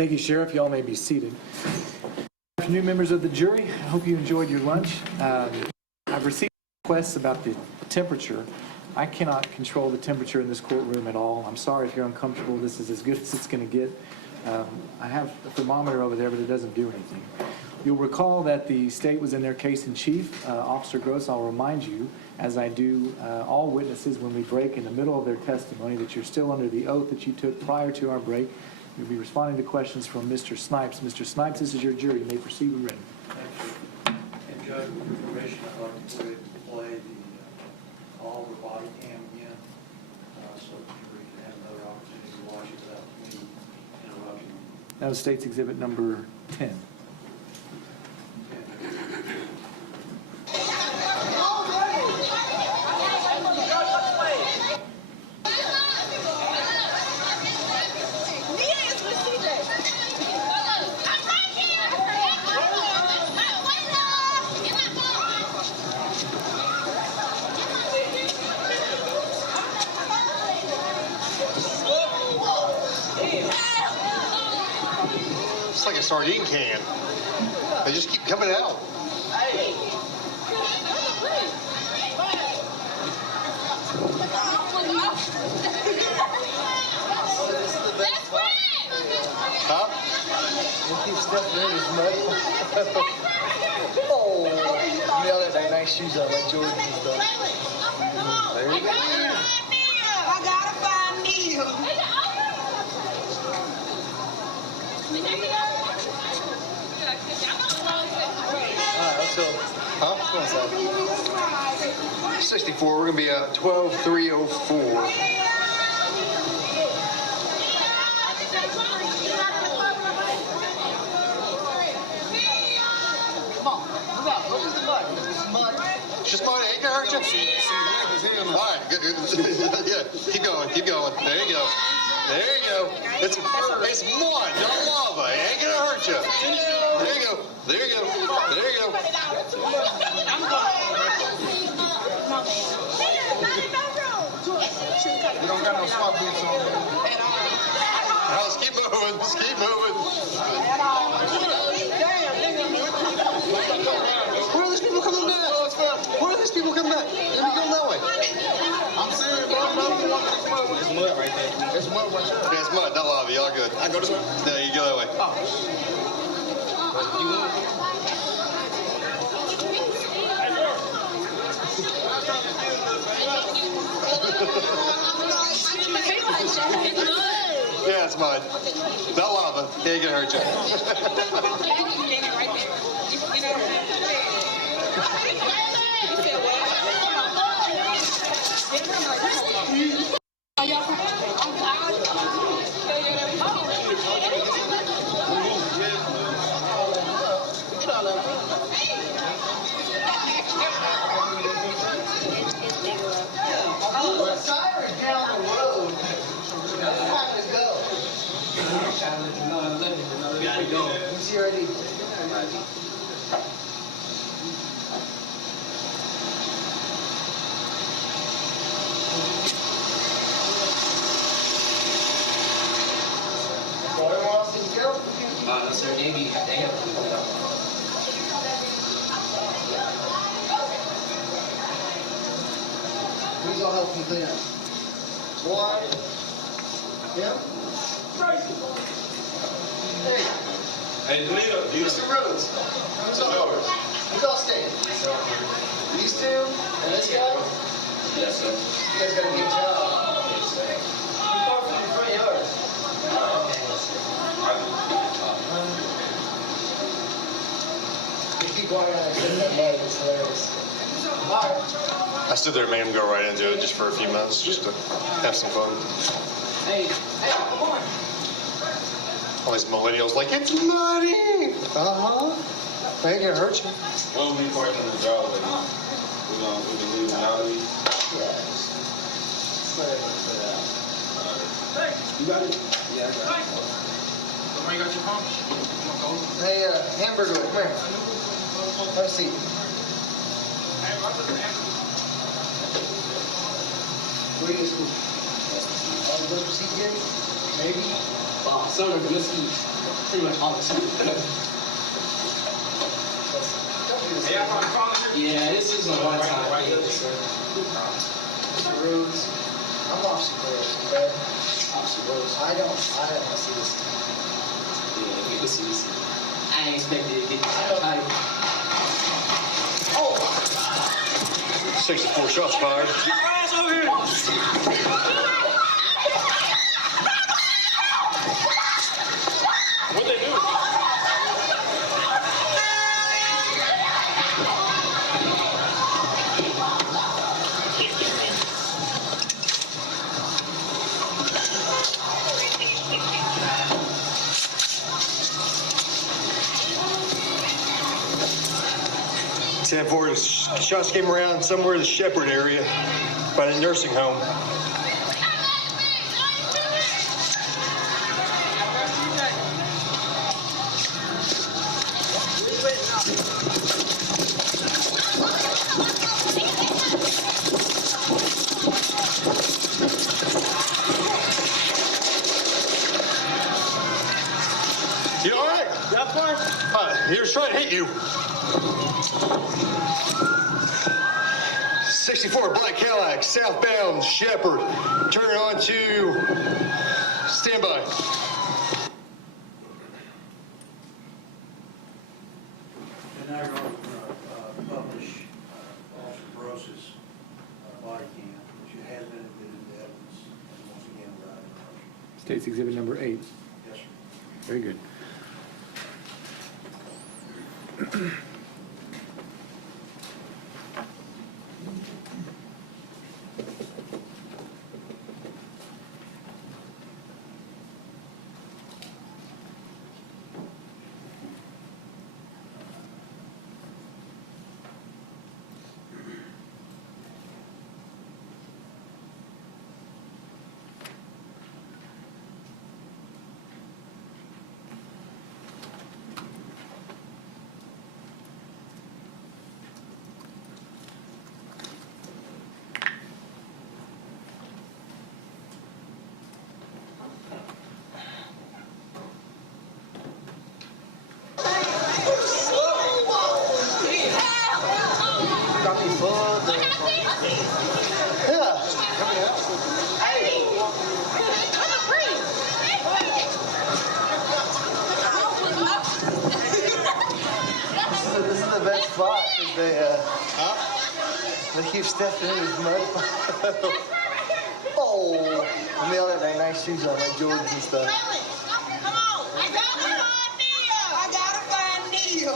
Thank you, Sheriff. Y'all may be seated. Good afternoon, members of the jury. I hope you enjoyed your lunch. I've received requests about the temperature. I cannot control the temperature in this courtroom at all. I'm sorry if you're uncomfortable. This is as good as it's going to get. I have a thermometer over there, but it doesn't do anything. You'll recall that the state was in their case in chief. Officer Gross, I'll remind you, as I do all witnesses when we break in the middle of their testimony, that you're still under the oath that you took prior to our break. You'll be responding to questions from Mr. Snipes. Mr. Snipes, this is your jury. You may proceed with written. Thank you. And Judge, with your permission, I'd like to play the Oliver body cam again, so that you can have another opportunity to watch it without me interrupting. That was State's Exhibit number 10. It's like a sardine can. They just keep coming out. Huh? We'll keep stuffing in his mud. Oh, you know that nice shoes on like Jordan and stuff. There you go. I gotta find Neil. Alright, let's go. Huh? Come on, Seth. 64. We're gonna be at 12-304. Just mud, ain't gonna hurt you. All right, good. Yeah, keep going. There you go. It's mud, not lava. It ain't gonna hurt you. There you go. We don't got no swap boots on. Now let's keep moving. Where are these people coming back? Let me go that way. I'm serious, bro. There's mud right there. There's mud right there. Yeah, it's mud, not lava. Y'all good. I go this way? No, you go that way. Yeah, it's mud. Not lava. It ain't gonna hurt you. No, sir, they have to put it up. Who's gonna help me clean up? Boy? Yeah? Tracy? Hey. Hey, Danilo, Mr. Rhodes. Who's all staying? These two? And this guy? Yes, sir. You guys got a good job. How far from your front yard? You keep going out and that mud. It's hilarious. All right. I stood there and made him go right into it just for a few minutes, just to have some fun. Hey, come on. All these millennials like, it's muddy. Ain't gonna hurt you. Well, we working the job, but we can leave it out of these. Yeah. Just let it put it out. You got it? Yeah, I got it. Somebody got your phone? Hey, Hamburger, come here. Have a seat. Where do you go to school? Go to CJ? Maybe? Son of a pretty much all the time. Yeah, this is a one-time thing, sir. Rules. I'm off supervision, okay? Off supervision. I don't see this. Yeah, you can see this. I ain't expected to get this tight. Oh! 64 shots fired. What'd they do? 10-4, shots came around somewhere in the Shepherd area by the nursing home. You all right? That far? He was trying to hit you. 64 Black Cadillac, southbound Shepherd. Turn on to standby. And now you're going to publish Officer Gross's body cam, which has been admitted into evidence, and once again, we're out of commercial. State's Exhibit number 8. Yes, sir. Very good. Got me fucked up. Yeah. This is the best spot because they keep stepping in his mud. Oh, and they all got their nice shoes on, like Jordans and stuff. Come on. I gotta find Neil.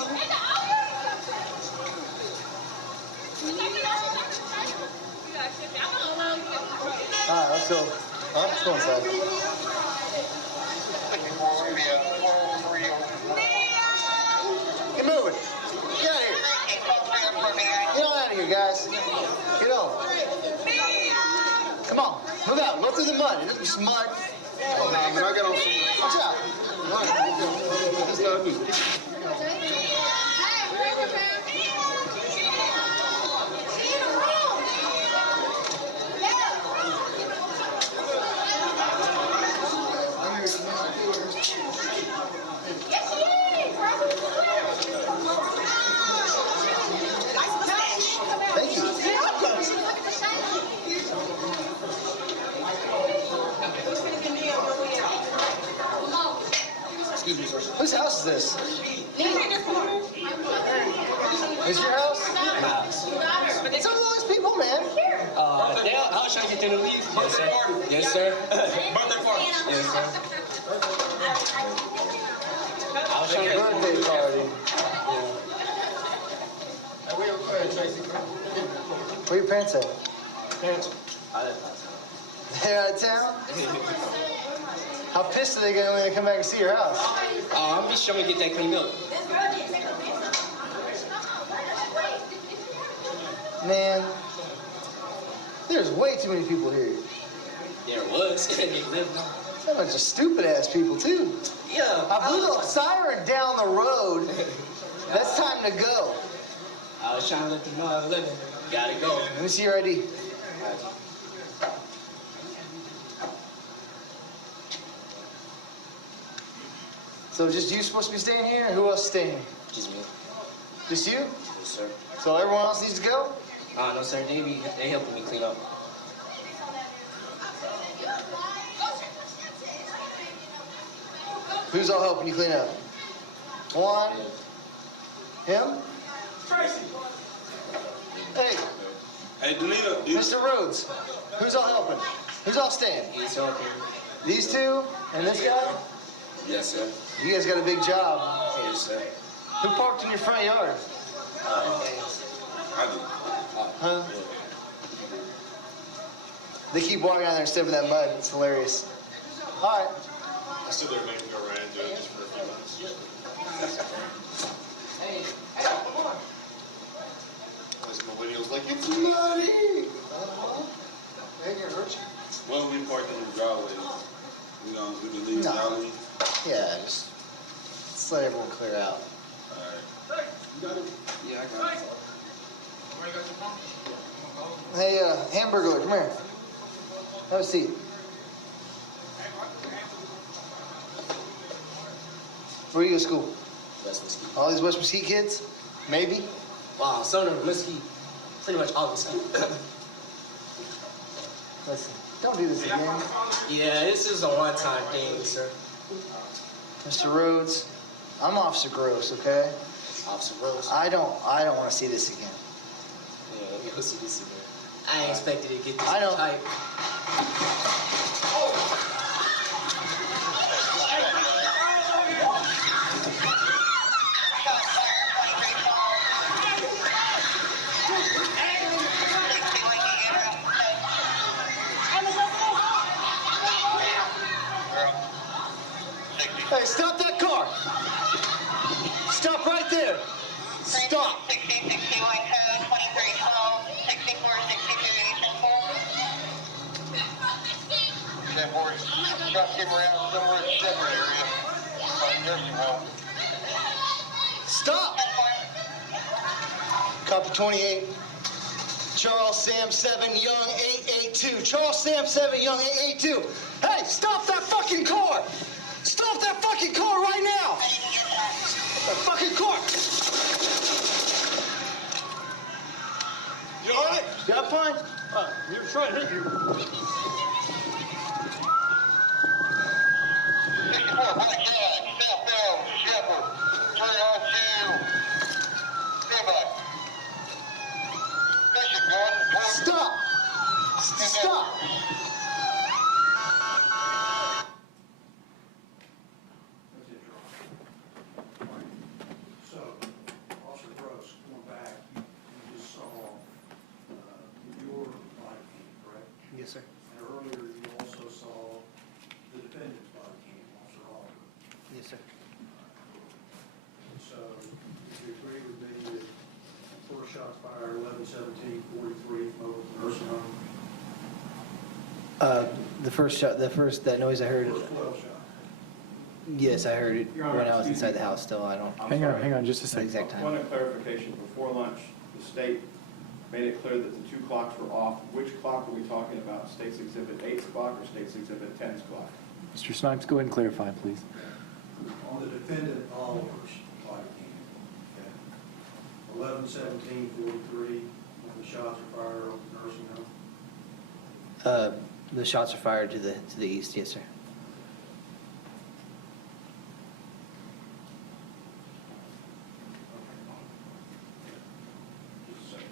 All right, let's go. Huh? Let's go inside. Get moving. Get out of here. Get on out of here, guys. Get on. Come on. Move out. Go through the mud. It doesn't smut. Oh, man, I got on some. Watch out. That's not me. Thank you. Excuse me, sir. Whose house is this? Is your house? It's all those people, man. I was trying to get them to leave. Yes, sir. Yes, sir. Birthday party. Yes, sir. I was trying to Birthday party. Where your parents at? They're out of town? How pissed are they gonna when they come back and see your house? I'm just trying to get that cleaned up. Man, there's way too many people here. There was. They live now. Some bunch of stupid ass people too. Yeah. I blew the siren down the road. That's time to go. I was trying to let them know I was living. Gotta go. Let me see your ID. So just you supposed to be staying here, or who else is staying here? Just me. Just you? Yes, sir. So everyone else needs to go? No, sir. They helping me clean up. Who's all helping you clean up? One. Him? Hey, Hey, Danilo. Mr. Rhodes. Who's all helping? Who's all staying? He's helping. These two and this guy? Yes, sir. You guys got a big job. Yes, sir. Who parked in your front yard? I do. Huh? They keep walking out there and stepping in that mud. It's hilarious. All right. I stood there making go around doing it just for a few months. Hey, come on. Those millennials like, it's muddy. Ain't gonna hurt you. Well, we parked in the driveway. We can leave No. the alley. Yeah, just let everyone clear out. Alright. You got it? Yeah, I got it. Hey, Hamburger, come here. Have a seat. Where you go to school? West Mesquite. All these West Mesquite kids? Maybe? Wow, son of Mesquite. Pretty much all Mesquite. Listen, don't do this again. Yeah, this is a one-time thing, sir. Mr. Rhodes, I'm Officer Gross, okay? Officer Rose. I don't want to see this again. Yeah, let me go see this again. I ain't expected to get this I know. tight. Hey, stop that car! Stop right there! Stop! 60, 61 code, 2312, 64, 62, 10-4. 10-4, try to keep around somewhere in the shepherd area. Nursing home. Stop! Copy 28. Charles Sam 7 Young 882. Charles Sam 7 Young 882. Hey, stop that fucking car! Stop that fucking car right now! That fucking car! You all right? Yeah, I'm fine. We were trying to hit you. 64, Black Cat, southbound, Shepherd. Turn on to standby. Mission going towards... Stop! Stop! So, Officer Gross, going back, you just saw your body cam, correct? Yes, sir. And earlier, you also saw the defendant's body cam, Officer Oliver. Yes, sir. So, if you agree with me that first shots fired 11/17/43 from over the nursing home, That noise I heard. first 12 shot. Yes, I heard it Your Honor, when I was excuse inside me. the house still. I don't. I'm Hang sorry. on just a second. Exact time. Point of clarification, before lunch, the state made it clear that the two clocks were off. Which clock are we talking about? State's Exhibit 8's clock or State's Exhibit 10's clock? Mr. Snipes, go ahead and clarify, please. On the defendant Oliver's body cam, okay? 11/17/43, when the shots are fired over the nursing home. The shots are fired to the east. Yes, sir. Just a second.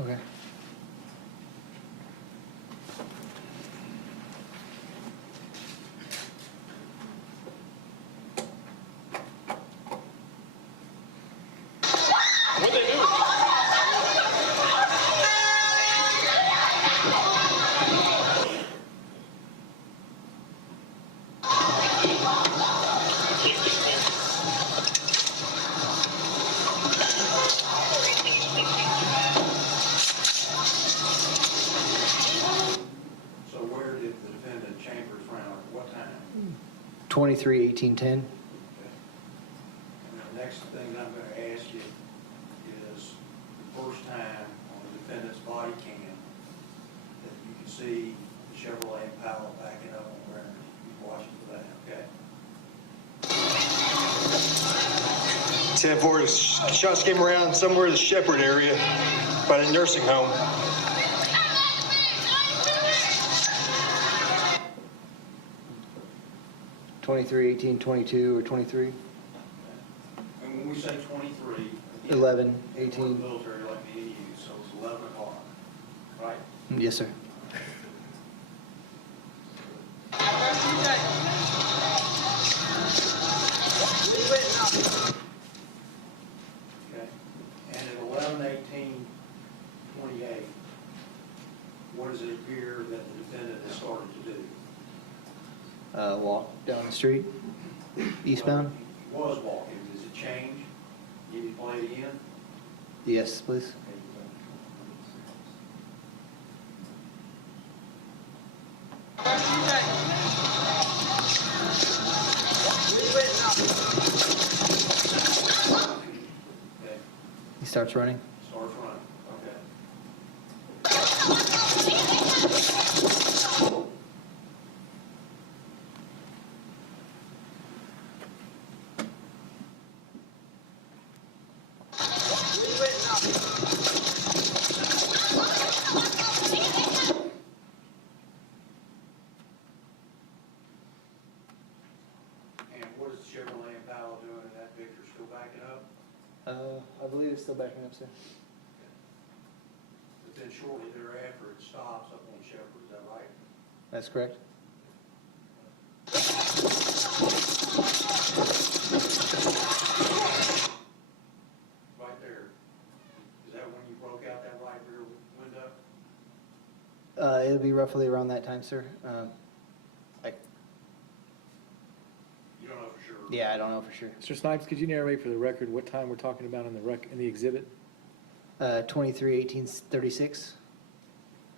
Okay. So where did the defendant Chambers round, at what time? 23/18/10. And the next thing I'm going to ask you is the first time on the defendant's body cam that you can see the Chevrolet Impala backing up on ground. You watching for that, okay? 10-4, shots came around somewhere in the Shepherd area by the nursing home. '23/18/22 or 23? And when we say 23. 11, We're in 18. the military like me and you, so it's 11 o'clock, right? Yes, sir. Okay. And at 11/18/28, what does it appear that the defendant has started to do? Walk down the street, eastbound. He was walking. Does it change? Need to play it again? Yes, please. Okay. He starts running. Starts running. Okay. And what is the Chevrolet Impala doing in that picture? Still backing up? I believe it's still backing up, sir. But then shortly thereafter, it stops up on Shepherd. Is that right? That's correct. Right there. Is that when you broke out that right rear window? It'll be roughly around that time, sir. You don't know for sure? Yeah, I don't know for sure. Mr. Snipes, could you narrate for the record what time we're talking about in the exhibit? 23/18/36.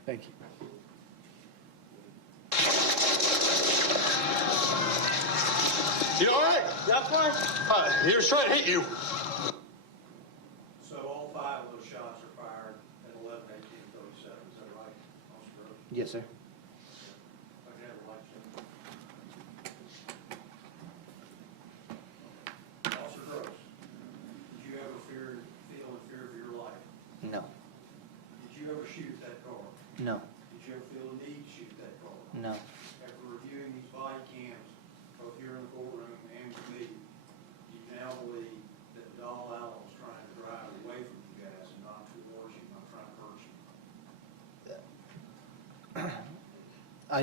Thank you. You all right? That's fine. He was trying to hit you. So all 5 of those shots are fired at 11/18/37. Is that right? Officer Rose? Yes, sir. I can have a light check. Officer Gross, did you ever feel in fear of your life? No. Did you ever shoot that car? No. Did you ever feel the need to shoot that car? No. After reviewing these body cams, both here in the courtroom and with me, do you now believe that Donald Allen was trying to drive away from you guys and not towards you, not trying to hurt you? I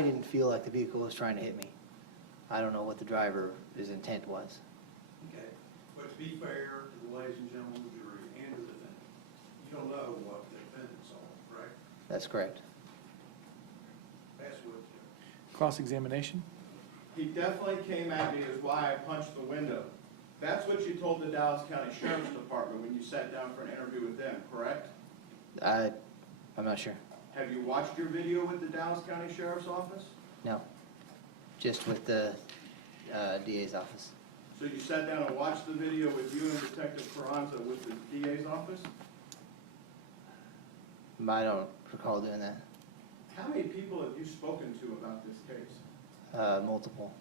didn't feel like the vehicle was trying to hit me. I don't know what the driver's intent was. Okay, but to be fair to the ladies and gentlemen of the jury and to the defendant, you don't know what the defendant saw, correct? That's correct. That's what, Cross-examination? He definitely came at me is why I punched the window. That's what you told the Dallas County Sheriff's Department when you sat down for an interview with them, correct? I'm not sure. Have you watched your video with the Dallas County Sheriff's Office? No. Just with the DA's office. So you sat down and watched the video with you and Detective Carranza with the DA's office? I don't recall doing that. How many people have you spoken to about this case? Multiple.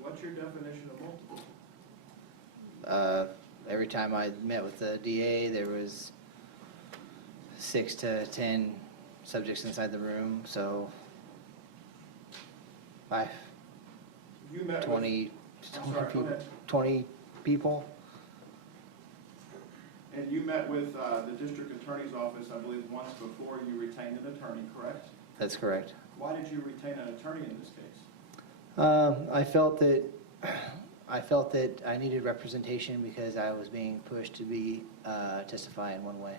What's your definition of multiple? Every time I met with the DA, there was 6 to 10 subjects inside the room, so You met 20 I'm sorry, go people. ahead. 20 people. And you met with the district attorney's office, I believe, once before you retained an attorney, correct? That's correct. Why did you retain an attorney in this case? I felt that I needed representation because I was being pushed to be testify in one way.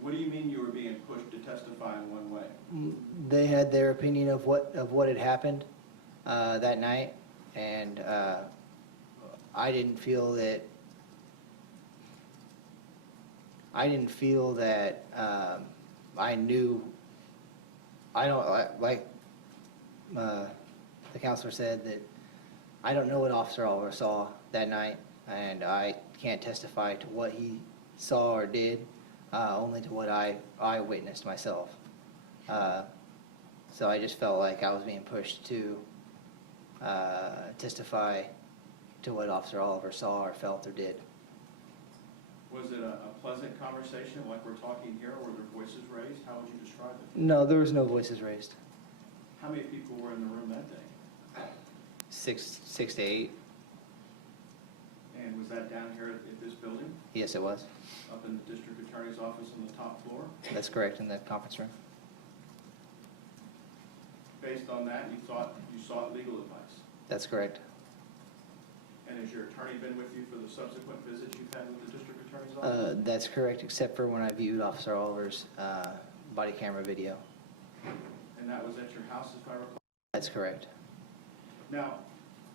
What do you mean you were being pushed to testify in one way? They had their opinion of what had happened that night, and I didn't feel that I knew. I don't like the counselor said that I don't know what Officer Oliver saw that night, and I can't testify to what he saw or did, only to what I witnessed myself. So I just felt like I was being pushed to testify to what Officer Oliver saw or felt or did. Was it a pleasant conversation like we're talking here? Were there voices raised? How would you describe it? No, there was no voices raised. How many people were in the room that day? 6 to 8. And was that down here at this building? Yes, it was. Up in the district attorney's office on the top floor? That's correct, in the conference room. Based on that, you sought legal advice? That's correct. And has your attorney been with you for the subsequent visits you've had with the district attorney's office? That's correct, except for when I viewed Officer Oliver's body camera video. And that was at your house, if I recall? That's correct. Now,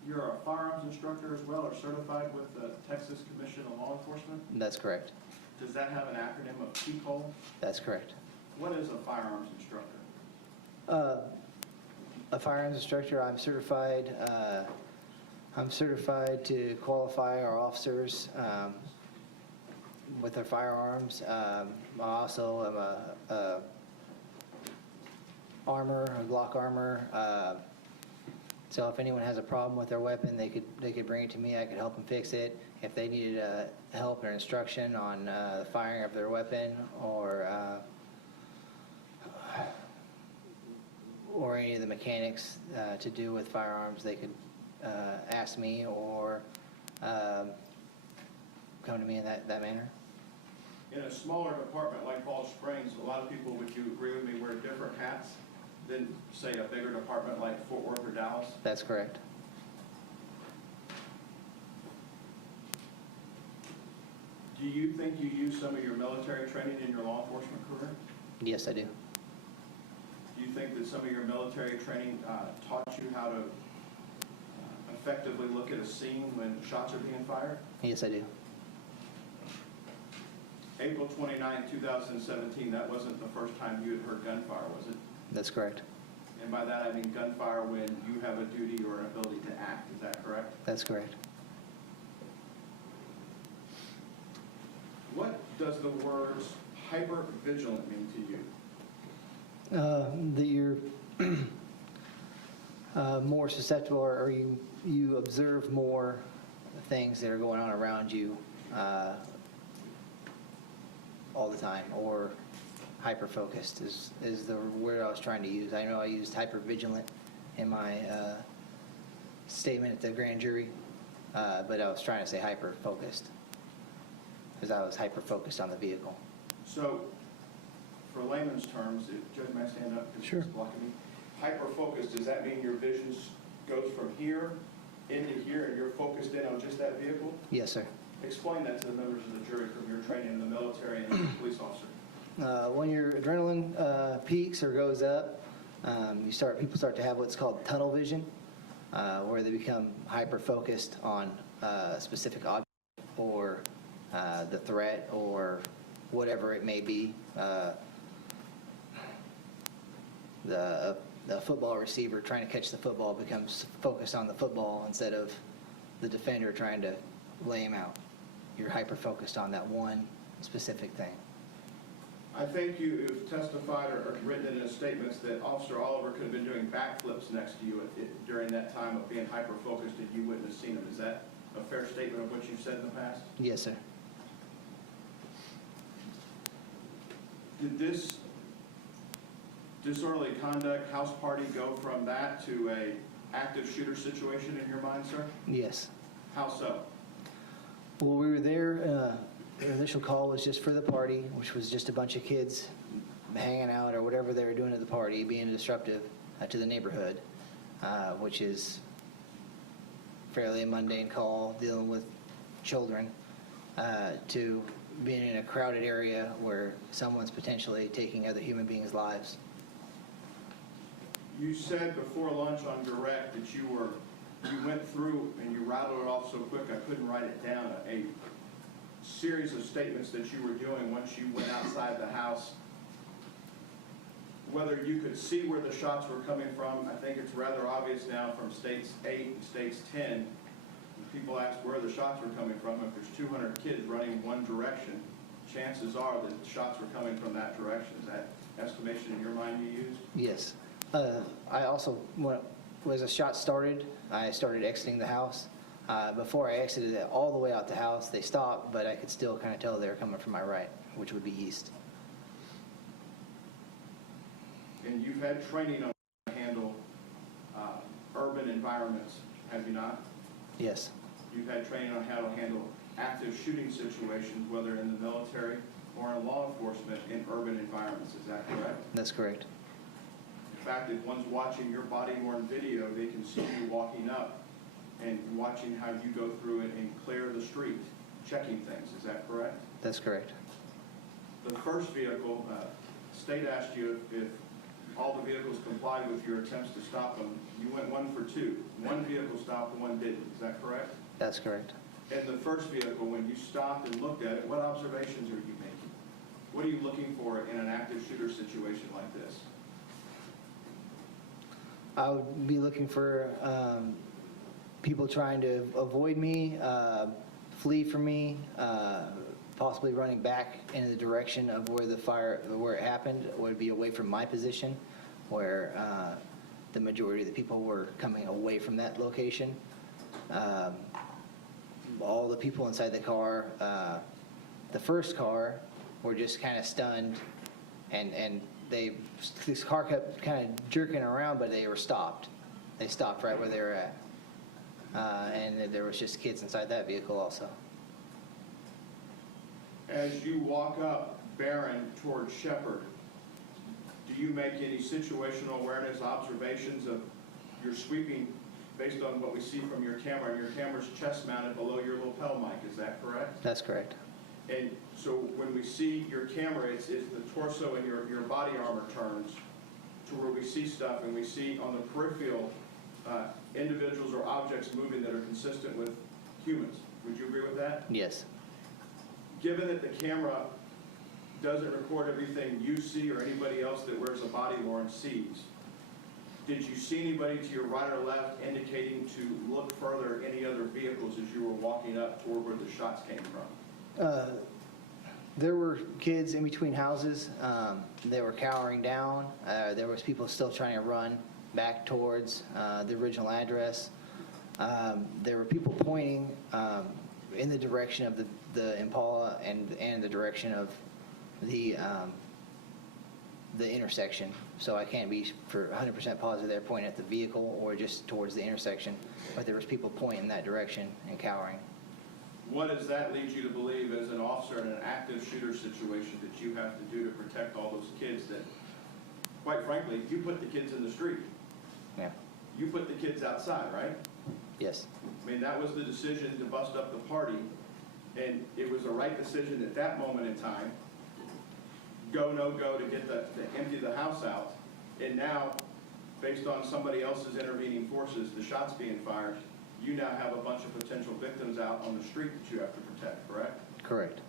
you're a firearms instructor as well, or certified with the Texas Commission on Law Enforcement? That's correct. Does that have an acronym of TCOL? That's correct. What is a firearms instructor? A firearms instructor, I'm certified to qualify our officers with their firearms. I also am a Glock armor. So if anyone has a problem with their weapon, they could bring it to me. I could help them fix it. If they needed help or instruction on the firing of their weapon or any of the mechanics to do with firearms, they could ask me or come to me in that manner. In a smaller department like Ball Springs, a lot of people, would you agree with me, wear different hats than, say, a bigger department like Fort Worth or Dallas? That's correct. Do you think you use some of your military training in your law enforcement career? Yes, I do. Do you think that some of your military training taught you how to effectively look at a scene when shots are being fired? Yes, I do. April 29, 2017, that wasn't the first time you had heard gunfire, was it? That's correct. And by that I mean gunfire when you have a duty or an ability to act, is that correct? That's correct. What does the words hyper-vigilant mean to you? That you're more susceptible, or you observe more things that are going on around you all the time, or hyper-focused is the word I was trying to use. I know I used hyper-vigilant in my statement at the grand jury, but I was trying to say hyper-focused because I was hyper-focused on the vehicle. So, for layman's terms, Judge, may I stand up? Because Sure. it's blocking me. Hyper-focused, does that mean your vision goes from here into here and you're focused in on just that vehicle? Yes, sir. Explain that to the members of the jury from your training in the military and as a police officer. When your adrenaline peaks or goes up, people start to have what's called tunnel vision, where they become hyper-focused on a specific object or the threat or whatever it may be. The football receiver trying to catch the football becomes focused on the football instead of the defender trying to lay him out. You're hyper-focused on that one specific thing. I think you've testified or written in statements that Officer Oliver could have been doing backflips next to you during that time of being hyper-focused and you wouldn't have seen him. Is that a fair statement of what you've said in the past? Yes, sir. Did this disorderly conduct house party go from that to a active shooter situation in your mind, sir? Yes. How so? Well, we were there The initial call was just for the party, which was just a bunch of kids hanging out or whatever they were doing at the party, being disruptive to the neighborhood, which is fairly a mundane call, dealing with children, to being in a crowded area where someone's potentially taking other human beings' lives. You said before lunch on direct that you went through and you rattled it off so quick I couldn't write it down, a series of statements that you were doing once you went outside the house. Whether you could see where the shots were coming from, I think it's rather obvious now from states 8 and states 10. When people ask where the shots were coming from, if there's 200 kids running one direction, chances are that the shots were coming from that direction. Is that estimation in your mind you used? Yes. I also, as the shot started, I started exiting the house. Before I exited it all the way out the house, they stopped, but I could still kind of tell they were coming from my right, which would be east. And you've had training on how to handle urban environments, have you not? Yes. You've had training on how to handle active shooting situations, whether in the military or in law enforcement in urban environments. Is that correct? That's correct. In fact, if one's watching your body-worn video, they can see you walking up and watching how you go through it and clear the street, checking things. Is that correct? That's correct. The first vehicle, state asked you if all the vehicles complied with your attempts to stop them. You went 1 for 2. One vehicle stopped and one didn't. Is that correct? That's correct. In the first vehicle, when you stopped and looked at it, what observations are you making? What are you looking for in an active shooter situation like this? I would be looking for people trying to avoid me, flee from me, possibly running back in the direction of where it happened, would be away from my position, where the majority of the people were coming away from that location. All the people inside the car, the first car, were just kind of stunned, and this car kept kind of jerking around, but they were stopped. They stopped right where they were at. And there was just kids inside that vehicle also. As you walk up Barron toward Shepherd, do you make any situational awareness observations of your sweeping based on what we see from your camera? Your camera's chest mounted below your lapel mic, is that correct? That's correct. And so when we see your camera, it's the torso and your body armor turns to where we see stuff, and we see on the peripheral individuals or objects moving that are consistent with humans. Would you agree with that? Yes. Given that the camera doesn't record everything you see or anybody else that wears a body-worn sees, did you see anybody to your right or left indicating to look further at any other vehicles as you were walking up toward where the shots came from? There were kids in between houses. They were cowering down. There was people still trying to run back towards the original address. There were people pointing in the direction of the Impala and the direction of the intersection. So I can't be for 100% positive they're pointing at the vehicle or just towards the intersection, but there was people pointing in that direction and cowering. What does that lead you to believe as an officer in an active shooter situation that you have to do to protect all those kids that, quite frankly, you put the kids in the street? Yeah. You put the kids outside, right? Yes. I mean, that was the decision to bust up the party, and it was the right decision at that moment in time. Go, no go to get to empty the house out, and now, based on somebody else's intervening forces, the shots being fired, you now have a bunch of potential victims out on the street that you have to protect, correct? Correct.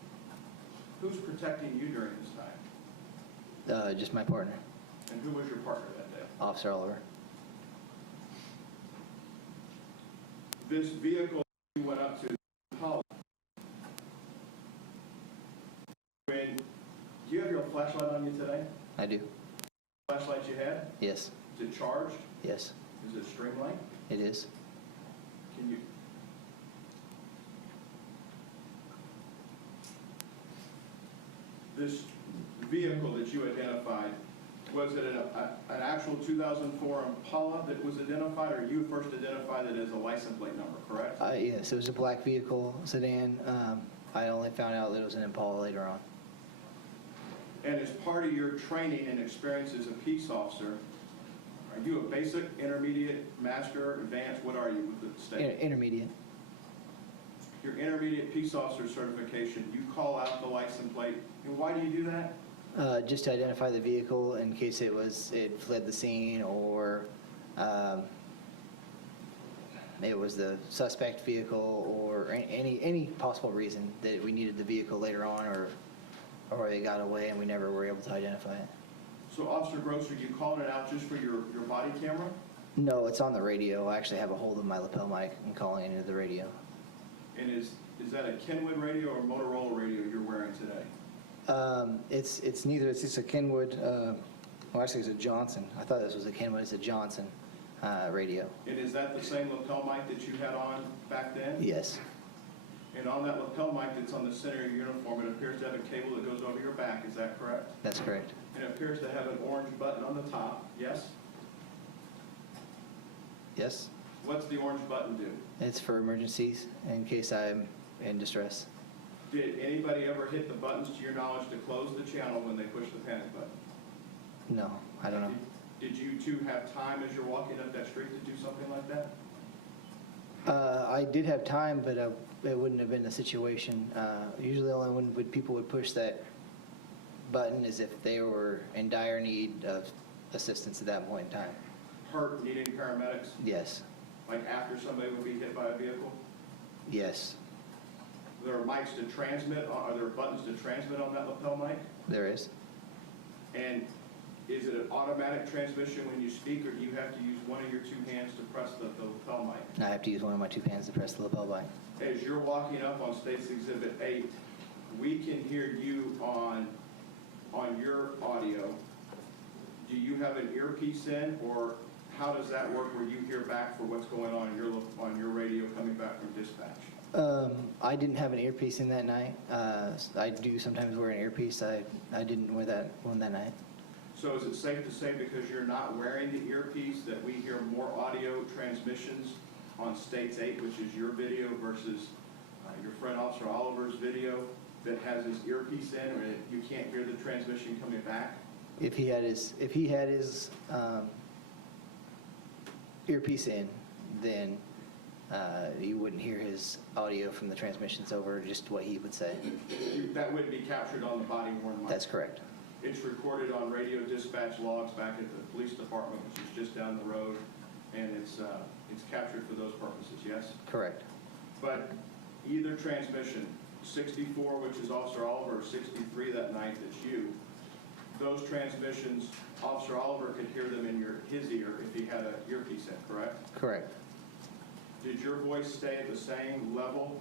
Who's protecting you during this time? Just my partner, And who was your partner that day? Officer Oliver. This vehicle you went up to, when, do you have your flashlight on you today? I do. Flashlight you had? Yes. Is it charged? Yes. Is it streamlined? It is. Can you? This vehicle that you identified, was it an actual 2004 Impala that was identified, or you first identified it as a license plate number, correct? Yes, it was a black vehicle sedan. I only found out that it was an Impala later on. And as part of your training and experience as a peace officer, are you a basic, intermediate, master, advanced? What are you with the state? Intermediate. Your intermediate peace officer certification, you call out the license plate. And why do you do that? Just to identify the vehicle in case it fled the scene, or it was the suspect vehicle, or any possible reason that we needed the vehicle later on, or they got away and we never were able to identify it. So Officer Grosser, you calling it out just for your body camera? No, it's on the radio. I actually have a hold of my lapel mic and calling into the radio. And is that a Kenwood radio or Motorola radio you're wearing today? It's neither. It's just a Kenwood. Well, actually, it's a Johnson. I thought this was a Kenwood. It's a Johnson radio. And is that the same lapel mic that you had on back then? Yes. And on that lapel mic that's on the center of your uniform, it appears to have a cable that goes over your back. Is that correct? That's correct. And it appears to have an orange button on the top. Yes? Yes. What's the orange button do? It's for emergencies in case I'm in distress. Did anybody ever hit the buttons, to your knowledge, to close the channel when they pushed the panic button? No, I don't know. Did you two have time as you're walking up that street to do something like that? I did have time, but it wouldn't have been the situation. Usually only when people would push that button is if they were in dire need of assistance at that point in time. Hurt, needing paramedics? Yes. Like after somebody would be hit by a vehicle? Yes. There are mics to transmit, are there buttons to transmit on that lapel mic? There is. And is it an automatic transmission when you speak, or do you have to use one of your two hands to press the lapel mic? I have to use one of my two hands to press the lapel mic. As you're walking up on State's Exhibit 8, we can hear you on your audio. Do you have an earpiece in, or how does that work where you hear back for what's going on your radio coming back from dispatch? I didn't have an earpiece in that night. I do sometimes wear an earpiece. I didn't wear that one that night. So is it safe to say, because you're not wearing the earpiece, that we hear more audio transmissions on States 8, which is your video, versus your friend Officer Oliver's video that has his earpiece in, or you can't hear the transmission coming back? If he had his earpiece in, then you wouldn't hear his audio from the transmissions over, just what he would say. That wouldn't be captured on the body-worn mic? That's correct. It's recorded on radio dispatch logs back at the police department, which is just down the road, and it's captured for those purposes, yes? Correct. But either transmission, 64, which is Officer Oliver, or 63 that night, that's you, those transmissions, Officer Oliver could hear them in his ear if he had an earpiece in, correct? Correct. Did your voice stay at the same level,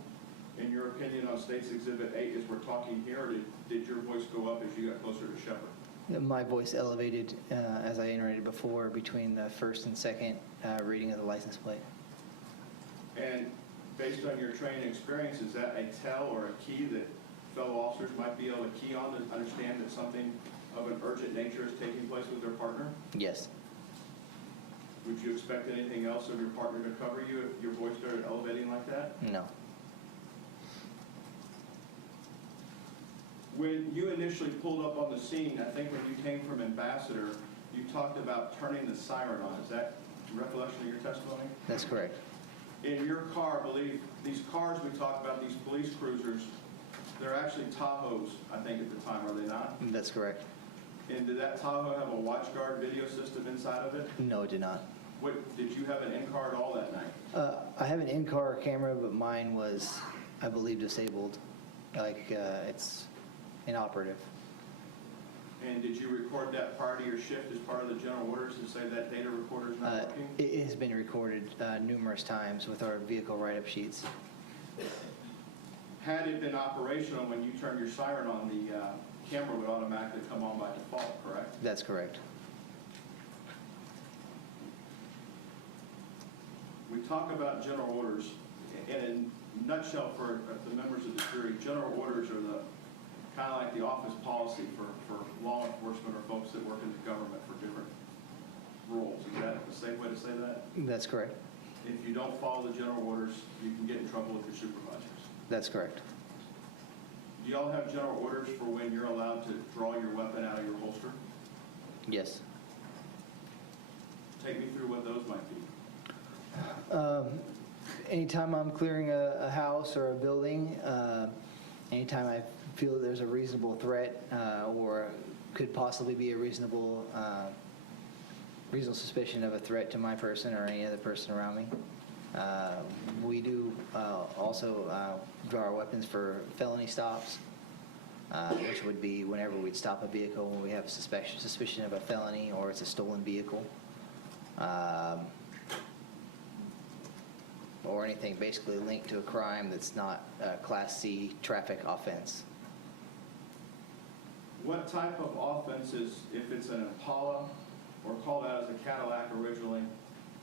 in your opinion, on State's Exhibit 8 as we're talking here, or did your voice go up as you got closer to Shepard? My voice elevated, as I iterated before, between the first and second reading of the license plate. And based on your training experience, is that a tell or a key that fellow officers might be able to key on to understand that something of an urgent nature is taking place with their partner? Yes. Would you expect anything else of your partner to cover you if your voice started elevating like that? No. When you initially pulled up on the scene, I think when you came from Ambassador, you talked about turning the siren on. Is that recollection of your testimony? That's correct. In your car, I believe, these cars we talked about, these police cruisers, they're actually Tahoes, I think, at the time, are they not? That's correct. And did that Tahoe have a WatchGuard video system inside of it? No, it did not. Did you have an in-car at all that night? I have an in-car camera, but mine was, I believe, disabled. It's inoperative. And did you record that prior to your shift as part of the general orders to say that data recorder is not working? It has been recorded numerous times with our vehicle write-up sheets. Had it been operational, when you turned your siren on, the camera would automatically come on by default, correct? That's correct. We talk about general orders, and in a nutshell for the members of the jury, general orders are the kind of like the office policy for law enforcement or folks that work in the government for different roles. Is that the same way to say that? That's correct. If you don't follow the general orders, you can get in trouble with your supervisors. That's correct. Do y'all have general orders for when you're allowed to draw your weapon out of your holster? Yes. Take me through what those might be. Anytime I'm clearing a house or a building, anytime I feel that there's a reasonable threat or could possibly be a reasonable suspicion of a threat to my person or any other person around me. We do also draw our weapons for felony stops, which would be whenever we'd stop a vehicle when we have suspicion of a felony or it's a stolen vehicle. Or anything basically linked to a crime that's not a Class C traffic offense. What type of offenses, if it's an Impala or called out as a Cadillac originally,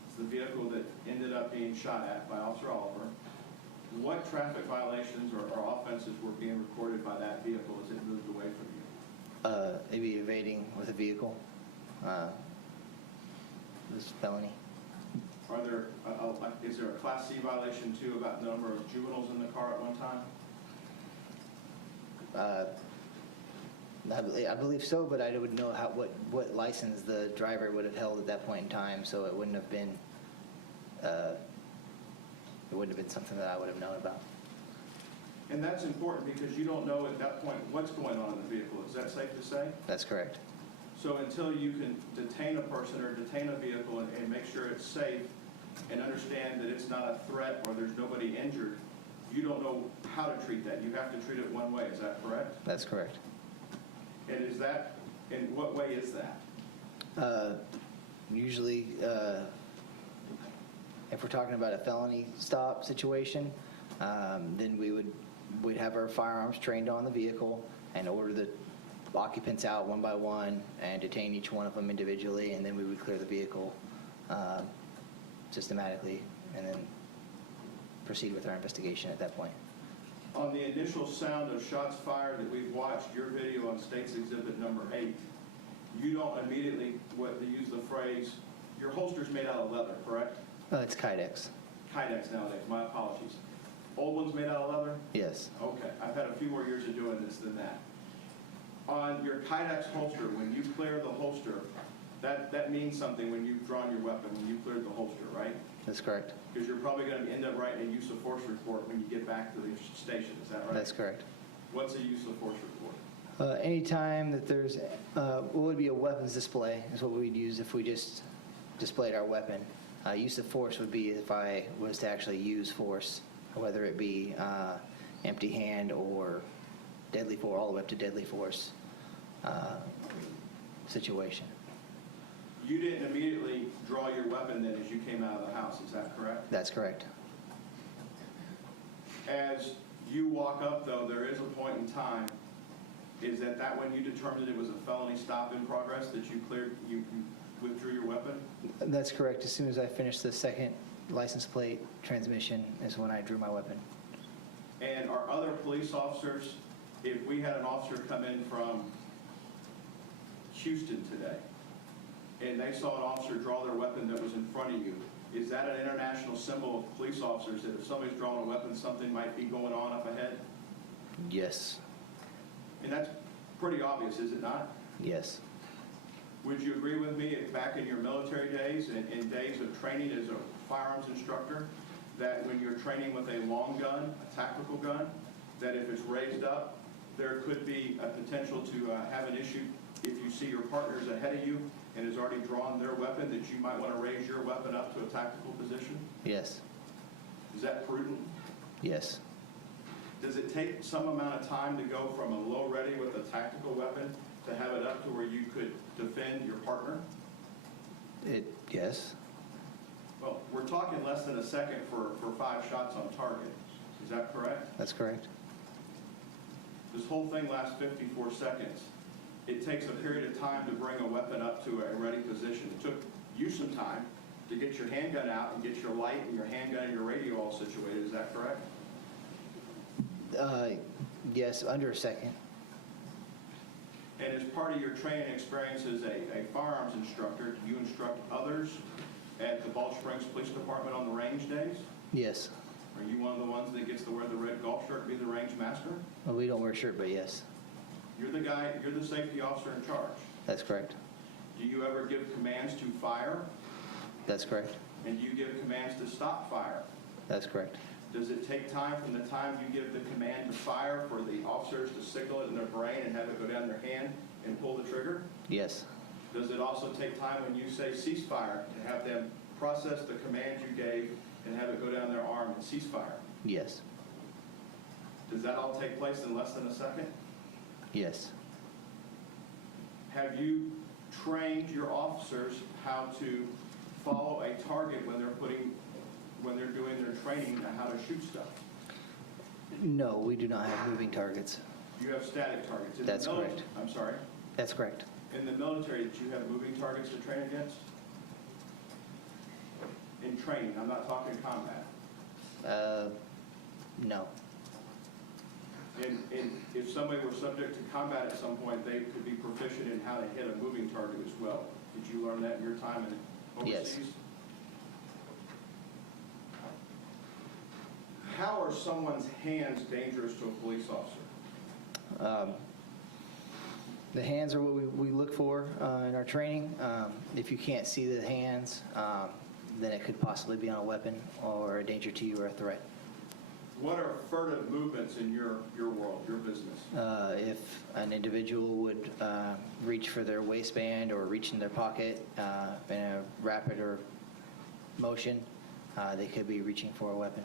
it's the vehicle that ended up being shot at by Officer Oliver, what traffic violations or offenses were being recorded by that vehicle as it moved away from you? Maybe evading with a vehicle. This is felony. Are there, is there a Class C violation too about the number of juveniles in the car at one time? I believe so, but I would know what license the driver would have held at that point in time, so it wouldn't have been something that I would have known about. And that's important because you don't know at that point what's going on in the vehicle. Is that safe to say? That's correct. So until you can detain a person or detain a vehicle and make sure it's safe and understand that it's not a threat or there's nobody injured, you don't know how to treat that. You have to treat it one way. Is that correct? That's correct. And is that, in what way is that? Usually, if we're talking about a felony stop situation, then we'd have our firearms trained on the vehicle and order the occupants out one by one and detain each one of them individually, and then we would clear the vehicle systematically and then proceed with our investigation at that point. On the initial sound of shots fired that we've watched, your video on State's Exhibit number 8, you don't immediately, they use the phrase, your holster's made out of leather, correct? It's Kydex. Kydex nowadays, my apologies. Old one's made out of leather? Yes. Okay, I've had a few more years of doing this than that. On your Kydex holster, when you clear the holster, that means something when you've drawn your weapon, when you cleared the holster, right? That's correct. Because you're probably going to end up writing a use of force report when you get back to the station, is that right? That's correct. What's a use of force report? Anytime that there's, what would be a weapons display is what we'd use if we just displayed our weapon. Use of force would be if I was to actually use force, whether it be empty hand or deadly force, all the way up to deadly force situation. You didn't immediately draw your weapon then as you came out of the house, is that correct? That's correct. As you walk up, though, there is a point in time, is that when you determined it was a felony stop in progress, that you cleared, you withdrew your weapon? That's correct. As soon as I finished the second license plate transmission is when I drew my weapon. And are other police officers, if we had an officer come in from Houston today, and they saw an officer draw their weapon that was in front of you, is that an international symbol of police officers that if somebody's drawing a weapon, something might be going on up ahead? Yes. And that's pretty obvious, is it not? Yes. Would you agree with me if back in your military days and in days of training as a firearms instructor, that when you're training with a long gun, a tactical gun, that if it's raised up, there could be a potential to have an issue if you see your partner's ahead of you and has already drawn their weapon, that you might want to raise your weapon up to a tactical position? Yes. Is that prudent? Yes. Does it take some amount of time to go from a low ready with a tactical weapon to have it up to where you could defend your partner? Yes. Well, we're talking less than a second for 5 shots on target. Is that correct? That's correct. This whole thing lasts 54 seconds. It takes a period of time to bring a weapon up to a ready position. It took you some time to get your handgun out and get your light and your handgun and your radio all situated. Is that correct? Yes, under a second. And as part of your training experience as a firearms instructor, do you instruct others at the Balch Springs Police Department on the range days? Yes. Are you one of the ones that gets to wear the red golf shirt and be the range master? Well, we don't wear a shirt, but yes, You're the guy, you're the safety officer in charge. that's correct. Do you ever give commands to fire? That's correct. And do you give commands to stop fire? That's correct. Does it take time from the time you give the command to fire for the officers to signal it in their brain and have it go down their hand and pull the trigger? Yes. Does it also take time when you say ceasefire to have them process the command you gave and have it go down their arm and cease fire? Yes. Does that all take place in less than a second? Yes. Have you trained your officers how to follow a target when they're doing their training on how to shoot stuff? No, we do not have moving targets. You have static targets. In That's the correct. I'm sorry. That's correct. In the military, did you have moving targets to train against? In training, I'm not talking combat. No. And if somebody were subject to combat at some point, they could be proficient in how to hit a moving target as well. Did you learn that in your time in overseas? Yes. How are someone's hands dangerous to a police officer? The hands are what we look for in our training. If you can't see the hands, then it could possibly be on a weapon or a danger to you or a threat. What are furtive movements in your world, your business? If an individual would reach for their waistband or reach in their pocket in a rapid or motion, they could be reaching for a weapon.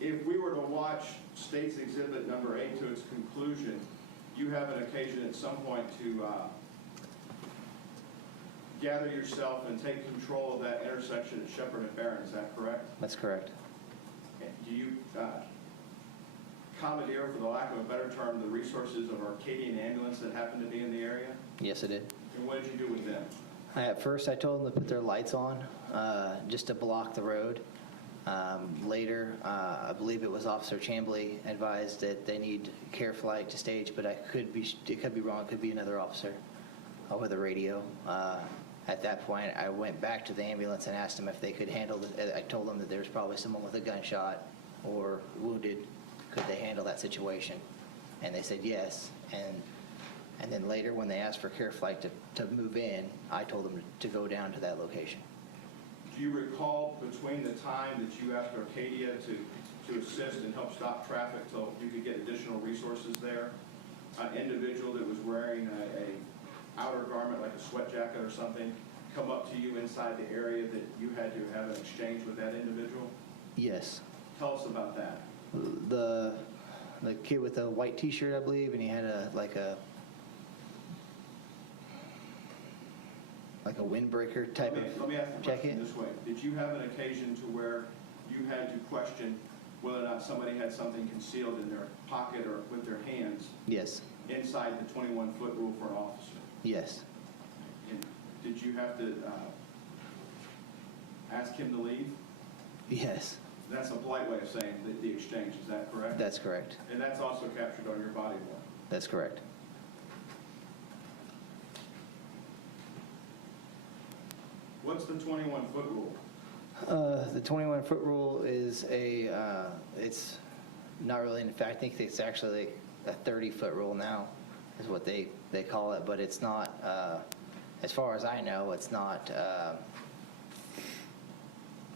If we were to watch State's Exhibit number 8 to its conclusion, you have an occasion at some point to gather yourself and take control of that intersection at Shepherd and Barron, is that correct? That's correct. Do you commandeer, for the lack of a better term, the resources of Arcadian Ambulance that happen to be in the area? Yes, I did. And what did you do with them? At first, I told them to put their lights on just to block the road. Later, I believe it was Officer Chambly advised that they need care flight to stage, but it could be wrong. It could be another officer with a radio. At that point, I went back to the ambulance and asked them if they could handle it. I told them that there was probably someone with a gunshot or wounded. Could they handle that situation? And they said yes. And then later, when they asked for care flight to move in, I told them to go down to that location. Do you recall between the time that you asked Arcadia to assist and help stop traffic till you could get additional resources there, an individual that was wearing a outer garment like a sweat jacket or something come up to you inside the area that you had to have an exchange with that individual? Yes. Tell us about that. The kid with the white T-shirt, I believe, and he had a windbreaker type of Let me ask the question jacket. this way. Did you have an occasion to where you had to question whether or not somebody had something concealed in their pocket or with their hands Yes. inside the 21-foot rule for an officer? Yes. And did you have to ask him to leave? Yes. That's a polite way of saying the exchange, is that correct? That's correct. And that's also captured on your body worn. That's correct. What's the 21-foot rule? The 21-foot rule is it's not really, in fact, I think it's actually a 30-foot rule now is what they call it, but it's not, as far as I know, it's not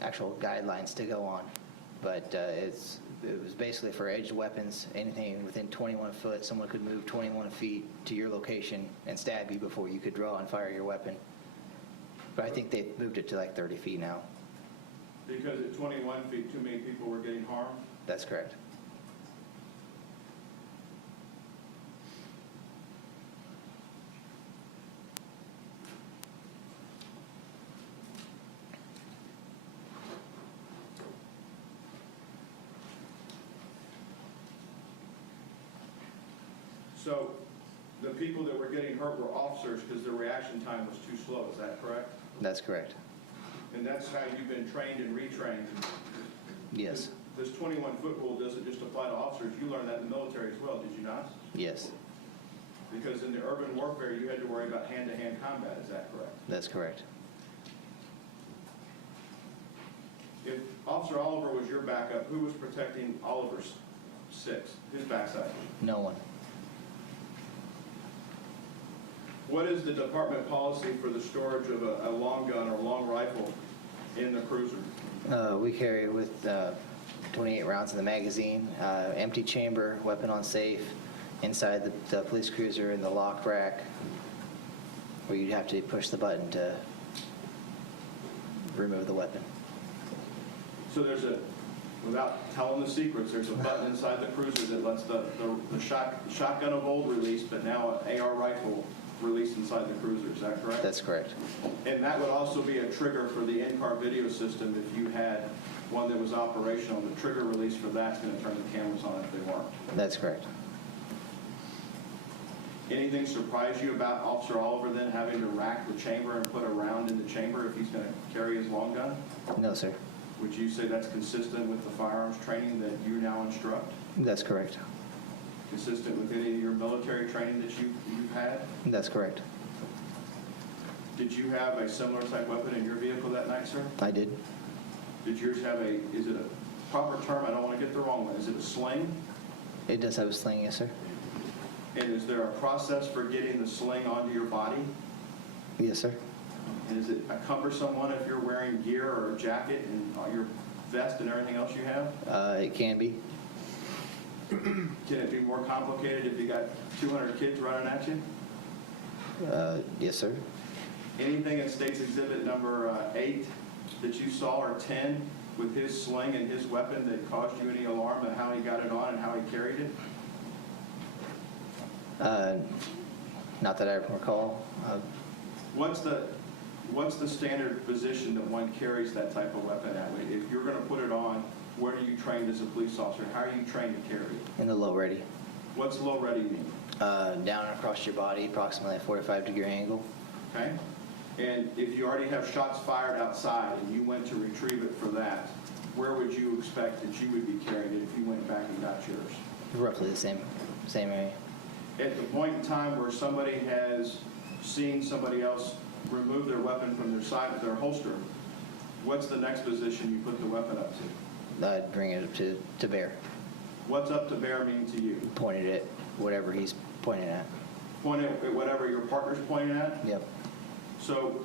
actual guidelines to go on. But it was basically for edged weapons, anything within 21 foot, someone could move 21 feet to your location and stab you before you could draw and fire your weapon. But I think they've moved it to like 30 feet now. Because at 21 feet, too many people were getting harmed? That's correct. So the people that were getting hurt were officers because their reaction time was too slow, is that correct? That's correct. And that's how you've been trained and retrained? Yes. This 21-foot rule doesn't just apply to officers. You learned that in the military as well, did you not? Yes. Because in the urban warfare, you had to worry about hand-to-hand combat, is that correct? That's correct. If Officer Oliver was your backup, who was protecting Oliver's six, his backside? No one. What is the department policy for the storage of a long gun or long rifle in the cruiser? We carry it with 28 rounds in the magazine, empty chamber, weapon on safe, inside the police cruiser in the lock rack, where you'd have to push the button to remove the weapon. So there's without telling the secrets, there's a button inside the cruiser that lets the shotgun of old release, but now an AR rifle release inside the cruiser. Is that correct? That's correct. And that would also be a trigger for the in-car video system if you had one that was operational. The trigger release for that's going to turn the cameras on if they weren't. That's correct. Anything surprise you about Officer Oliver then having to rack the chamber and put a round in the chamber if he's going to carry his long gun? No, sir. Would you say that's consistent with the firearms training that you now instruct? That's correct. Consistent with any of your military training that you've had? That's correct. Did you have a similar type weapon in your vehicle that night, sir? I did. Did yours have is it a proper term? I don't want to get the wrong one. Is it a sling? It does have a sling, yes, sir. And is there a process for getting the sling onto your body? Yes, sir. And is it a cumbersome one if you're wearing gear or a jacket and your vest and everything else you have? It can be. Can it be more complicated if you got 200 kids running at you? Yes, sir. Anything in State's Exhibit number 8 that you saw, or 10, with his sling and his weapon that caused you any alarm at how he got it on and how he carried it? Not that I recall. What's the standard position that one carries that type of weapon at? If you're going to put it on, where are you trained as a police officer? How are you trained to carry it? In the low ready. What's low ready mean? Down across your body, approximately a 45-degree angle. Okay? And if you already have shots fired outside and you went to retrieve it for that, where would you expect that you would be carrying it if you went back and got yours? Roughly the same area. At the point in time where somebody has seen somebody else remove their weapon from their side of their holster, what's the next position you put the weapon up to? I'd bring it up to bear. What's up to bear mean to you? Pointed at whatever he's pointing at. Point at whatever your partner's pointing at? Yep. So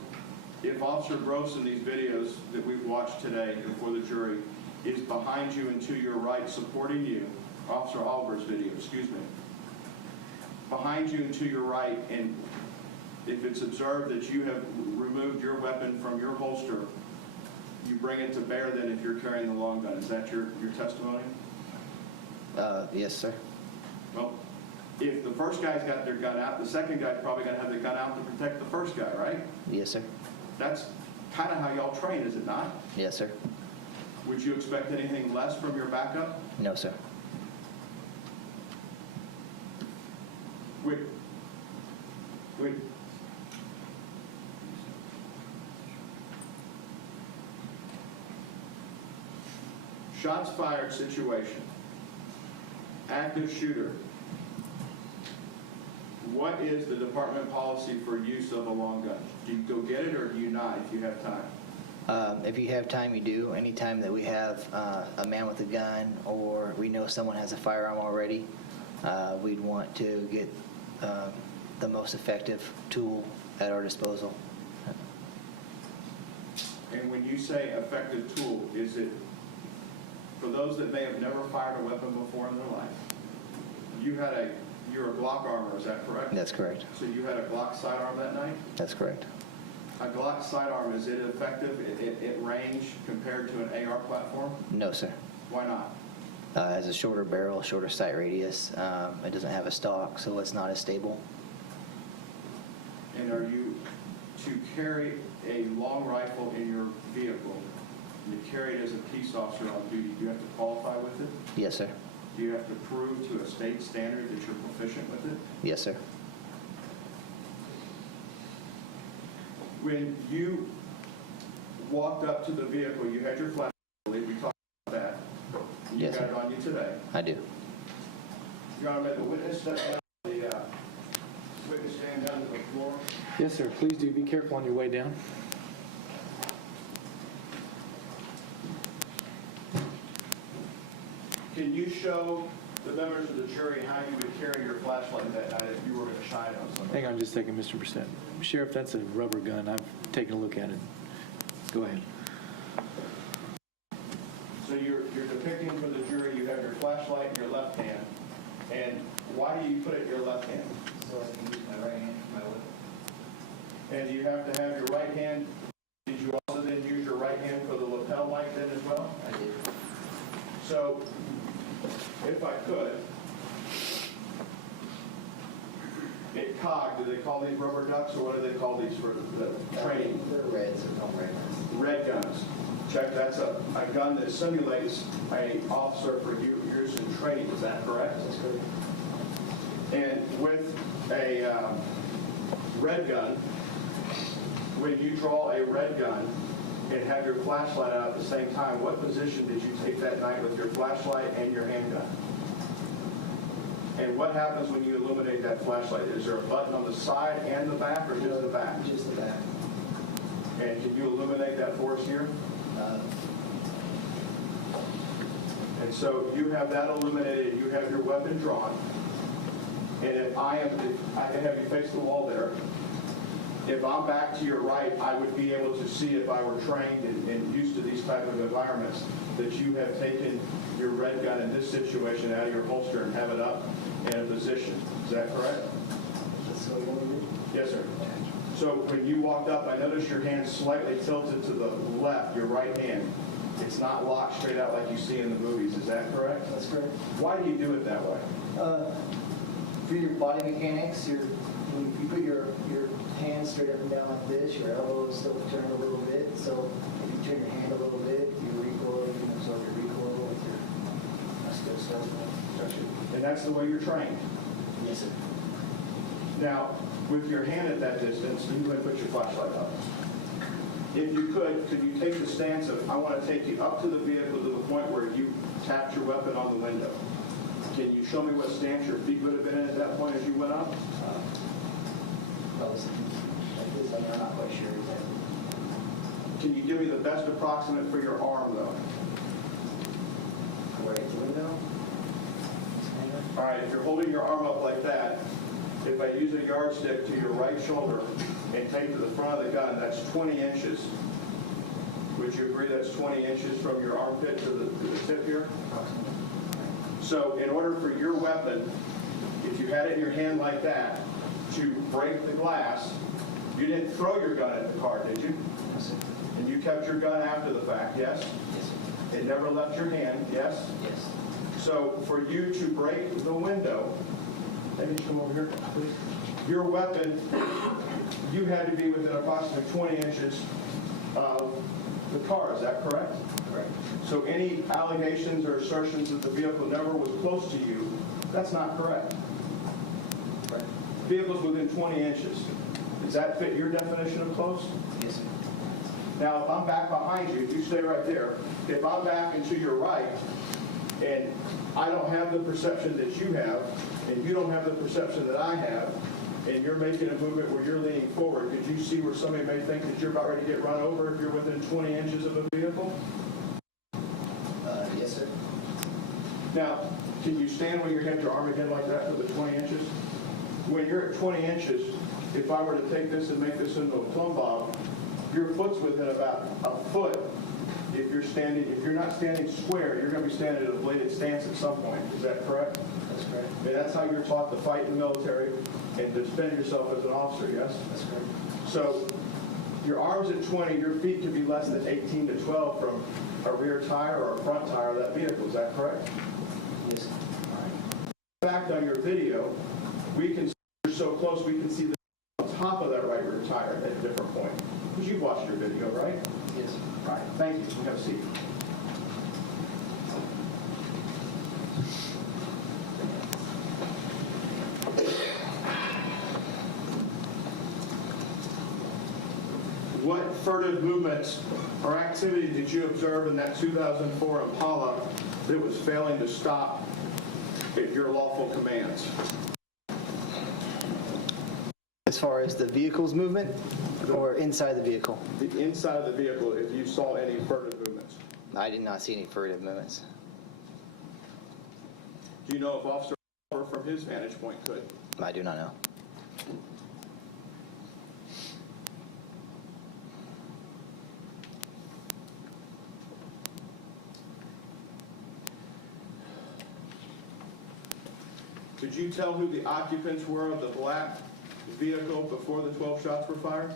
if Officer Gross in these videos that we've watched today before the jury is behind you and to your right supporting you, Officer Oliver's video, excuse me, behind you and to your right, and if it's observed that you have removed your weapon from your holster, you bring it to bear then if you're carrying the long gun. Is that your testimony? Yes, sir. Well, if the first guy's got their gun out, the second guy's probably going to have the gun out to protect the first guy, right? Yes, sir. That's kind of how y'all train, is it not? Yes, sir. Would you expect anything less from your backup? No, sir. Wait. Shots fired situation. Active shooter. What is the department policy for use of a long gun? Do you go get it or do you not if you have time? If you have time, you do. Anytime that we have a man with a gun or we know someone has a firearm already, we'd want to get the most effective tool at our disposal. And when you say effective tool, is it, for those that may have never fired a weapon before in their life, you're a Glock armor, is that correct? That's correct. So you had a Glock sidearm that night? That's correct. A Glock sidearm, is it effective at range compared to an AR platform? No, sir. Why not? It has a shorter barrel, shorter sight radius. It doesn't have a stock, so it's not as stable. And are you to carry a long rifle in your vehicle, you carry it as a peace officer on duty, do you have to qualify with it? Yes, sir. Do you have to prove to a state standard that you're proficient with it? Yes, sir. When you walked up to the vehicle, you had your flash, I believe we talked about that. You Yes, got sir. it on you today. I do. Your Honor, may the witness step down, the witness stand down to the floor. Yes, sir. Please do. Be careful on your way down. Can you show the members of the jury how you would carry your flashlight that night if you were going to shine on somebody? Hang on just a second, Mr. Brissett. Sheriff, that's a rubber gun. I've taken a look at it. Go ahead. So you're depicting for the jury, you have your flashlight in your left hand, and why do you put it in your left hand? So I can use my right hand for my weapon. And you have to have your right hand, did you also then use your right hand for the lapel mic then as well? I did. So, if I could, at COG, do they call these rubber ducks, or what do they call these for the training? They're red, so don't red guns. Red guns. Check, that's a gun that simulates an officer for use in training, is that correct? That's correct. And with a red gun, when you draw a red gun and have your flashlight out at the same time, what position did you take that night with your flashlight and your handgun? And what happens when you illuminate that flashlight? Is there a button on the side and the back, or just the back? Just the back. And can you illuminate that for us here? And so you have that illuminated, you have your weapon drawn, and if I can have you face the wall there. If I'm back to your right, I would be able to see, if I were trained and used to these type of environments, that you have taken your red gun in this situation out of your holster and have it up in a position. Is that correct? So you want me to? Yes, sir. So when you walked up, I noticed your hand slightly tilted to the left, your right hand. It's not locked straight out like you see in the movies. Is that correct? That's correct. Why do you do it that way? For your body mechanics, if you put your hands straight up and down like this, your elbow is still turned a little bit. So if you turn your hand a little bit, you recoil, you can absorb your recoil with your musculoskeletal structure. And that's the way you're trained. Yes, sir. Now, with your hand at that distance, you can put your flashlight up. If you could you take the stance of, I want to take you up to the vehicle to the point where you tapped your weapon on the window. Can you show me what stance your feet would have been in at that point as you went up? Well, like this, I'm not quite sure exactly. Can you give me the best approximate for your arm, though? Right at the window. All right, if you're holding your arm up like that, if I use a yardstick to your right shoulder and take to the front of the gun, that's 20 inches. Would you agree that's 20 inches from your armpit to the tip here? So in order for your weapon, if you had it in your hand like that, to break the glass, you didn't throw your gun at the car, did you? Yes, sir. And you kept your gun after the fact, yes? Yes, sir. It never left your hand, yes? Yes. So for you to break the window, maybe you come over here, please. Your weapon, you had to be within approximately 20 inches of the car, is that correct? Correct. So any allegations or assertions that the vehicle never was close to you, that's not correct. Correct. Vehicle's within 20 inches. Does that fit your definition of close? Yes, sir. Now, if I'm back behind you, you stay right there. If I'm back and to your right, and I don't have the perception that you have, and you don't have the perception that I have, and you're making a movement where you're leaning forward, could you see where somebody may think that you're about ready to get run over if you're within 20 inches of a vehicle? Yes, sir. Now, can you stand when you have your arm again like that for the 20 inches? When you're at 20 inches, if I were to take this and make this into a plumb bob, your foot's within about a foot. If you're not standing square, you're going to be standing at a bladed stance at some point. Is that correct? That's correct. And that's how you're taught to fight in the military and to defend yourself as an officer, yes? That's correct. So your arms at 20, your feet could be less than 18 to 12 from a rear tire or a front tire of that vehicle. Is that correct? Yes, sir. In fact, on your video, we can see you're so close we can see the top of that right rear tire at a different point. Because you've watched your video, right? Yes, sir. All right, thank you. You have a seat. What furtive movements or activity did you observe in that 2004 Impala that was failing to stop at your lawful commands? As far as the vehicle's movement or inside the vehicle? The inside of the vehicle, if you saw any furtive movements. I did not see any furtive movements. Do you know if Officer Oliver, from his vantage point, could? I do not know. Could you tell who the occupants were of the black vehicle before the 12 shots were fired?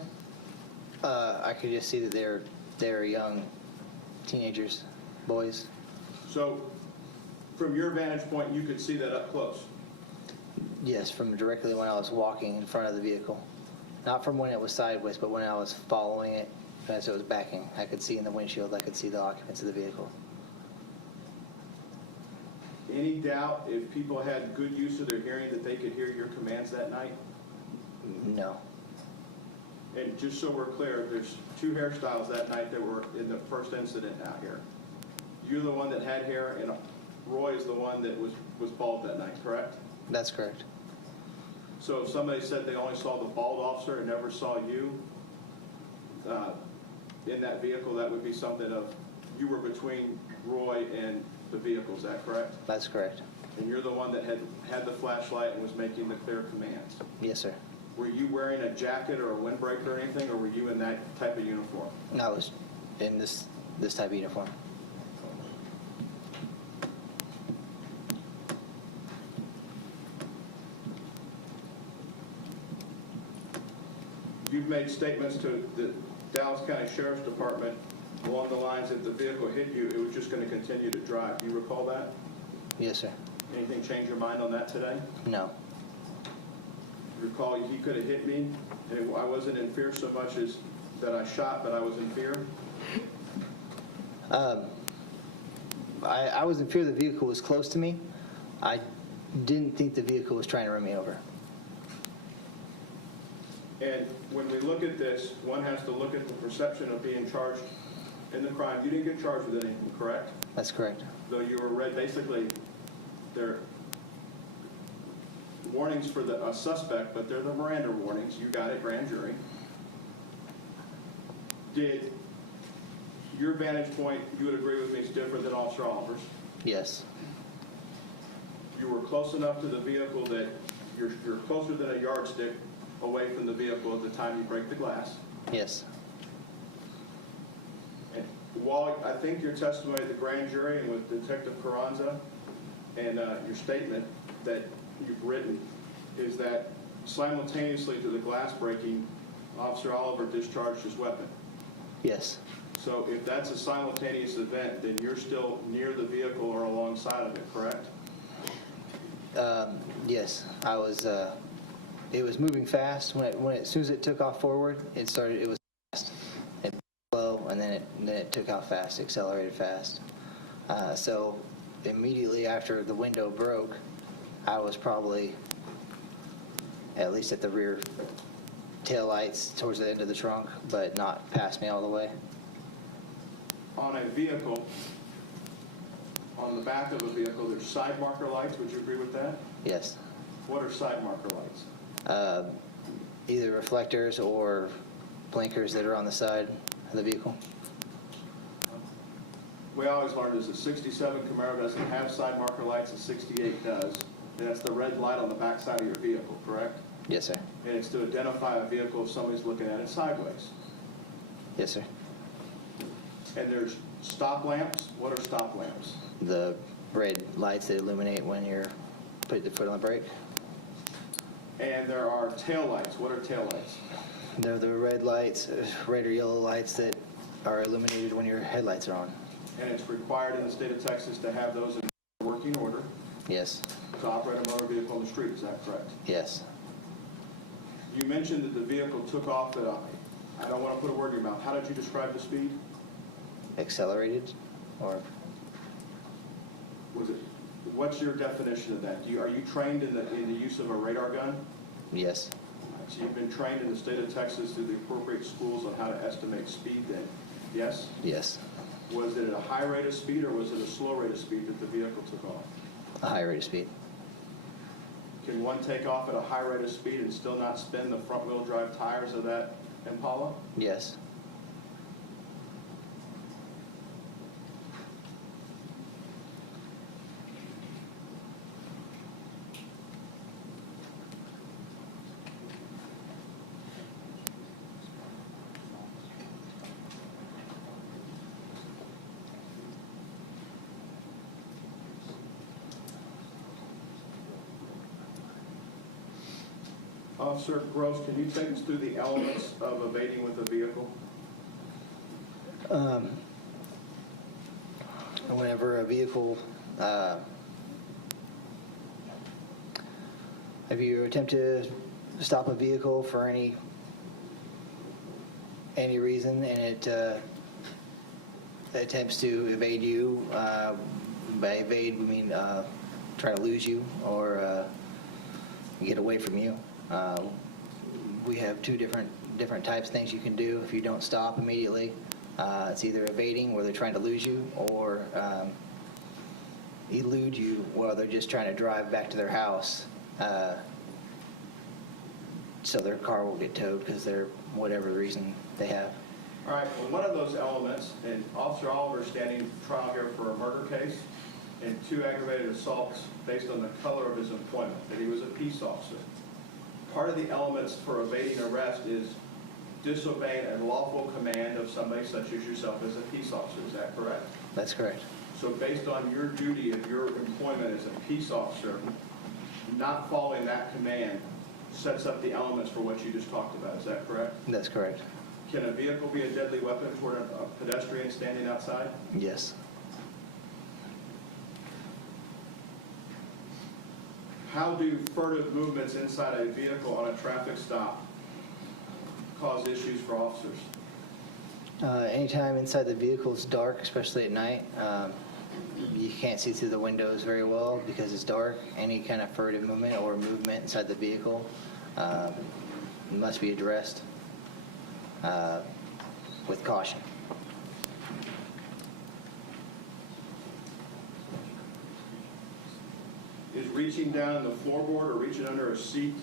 I could just see that they're young teenagers, boys. So, from your vantage point, you could see that up close? Yes, from directly when I was walking in front of the vehicle. Not from when it was sideways, but when I was following it as it was backing. I could see in the windshield, I could see the occupants of the vehicle. Any doubt if people had good use of their hearing that they could hear your commands that night? No. And just so we're clear, there's two hairstyles that night that were in the first incident out here. You're the one that had hair, and Roy is the one that was bald that night, correct? That's correct. So if somebody said they only saw the bald officer and never saw you in that vehicle, that would be something of, you were between Roy and the vehicle, is that correct? That's correct. And you're the one that had the flashlight and was making the clear commands? Yes, sir. Were you wearing a jacket or a windbreaker or anything, or were you in that type of uniform? I was in this type of uniform. You've made statements to the Dallas County Sheriff's Department along the lines that the vehicle hit you, it was just going to continue to drive. Do you recall that? Yes, sir. Anything change your mind on that today? No. Recall he could have hit me, and I wasn't in fear so much as that I shot, but I was in fear? I was in fear the vehicle was close to me. I didn't think the vehicle was trying to run me over. And when we look at this, one has to look at the perception of being charged in the crime. You didn't get charged with anything, correct? That's correct. Though you were read, basically, they're warnings for a suspect, but they're the Miranda warnings. You got it, grand jury. Did your vantage point, you would agree with me, is different than Officer Oliver's? Yes. You were close enough to the vehicle that you're closer than a yardstick away from the vehicle at the time you break the glass. Yes. And while I think your testimony at the grand jury and with Detective Carranza and your statement that you've written is that simultaneously to the glass breaking, Officer Oliver discharged his weapon. Yes. So if that's a simultaneous event, then you're still near the vehicle or alongside of it, correct? Yes. I was. It was moving fast. As soon as it took off forward, it was fast. It slow, and then it took off fast, accelerated fast. So immediately after the window broke, I was probably at least at the rear tail lights towards the end of the trunk, but not past me all the way. On a vehicle, on the back of a vehicle, there's side marker lights. Would you agree with that? Yes. What are side marker lights? Either reflectors or blinkers that are on the side of the vehicle. We always learned is a 67 Camaro doesn't have side marker lights, a 68 does. And that's the red light on the back side of your vehicle, correct? Yes, sir. And it's to identify a vehicle if somebody's looking at it sideways. Yes, sir. And there's stop lamps. What are stop lamps? The red lights that illuminate when you're putting the foot on the brake. And there are tail lights. What are tail lights? They're the red lights, red or yellow lights that are illuminated when your headlights are on. And it's required in the state of Texas to have those in working order Yes. to operate a motor vehicle on the street. Is that correct? Yes. You mentioned that the vehicle took off at I don't want to put a word in your mouth. How did you describe the speed? Accelerated, or Was it? What's your definition of that? Are you trained in the use of a radar gun? yes, So you've been trained in the state of Texas through the appropriate schools on how to estimate speed then? Yes? yes, Was it at a high rate of speed or was it a slow rate of speed that the vehicle took off? a high rate of speed. Can one take off at a high rate of speed and still not spin the front wheel drive tires of that Impala? Yes. Officer Gross, can you take us through the elements of evading with a vehicle? Whenever a vehicle, if you attempt to stop a vehicle for any reason and it attempts to evade you, by evade we mean try to lose you or get away from you. We have two different types of things you can do if you don't stop immediately. It's either evading where they're trying to lose you or elude you while they're just trying to drive back to their house. So their car will get towed because they're whatever reason they have. All right, well, one of those elements, and Officer Oliver standing trial here for a murder case and 2 aggravated assaults based on the color of his employment, that he was a peace officer. Part of the elements for evading arrest is disobeying a lawful command of somebody such as yourself as a peace officer. Is that correct? That's correct. So based on your duty of your employment as a peace officer, not following that command sets up the elements for what you just talked about. Is that correct? That's correct. Can a vehicle be a deadly weapon toward a pedestrian standing outside? Yes. How do furtive movements inside a vehicle on a traffic stop cause issues for officers? Anytime inside the vehicle is dark, especially at night, you can't see through the windows very well because it's dark. Any kind of furtive movement or movement inside the vehicle must be addressed with caution. Is reaching down in the floorboard or reaching under a seat,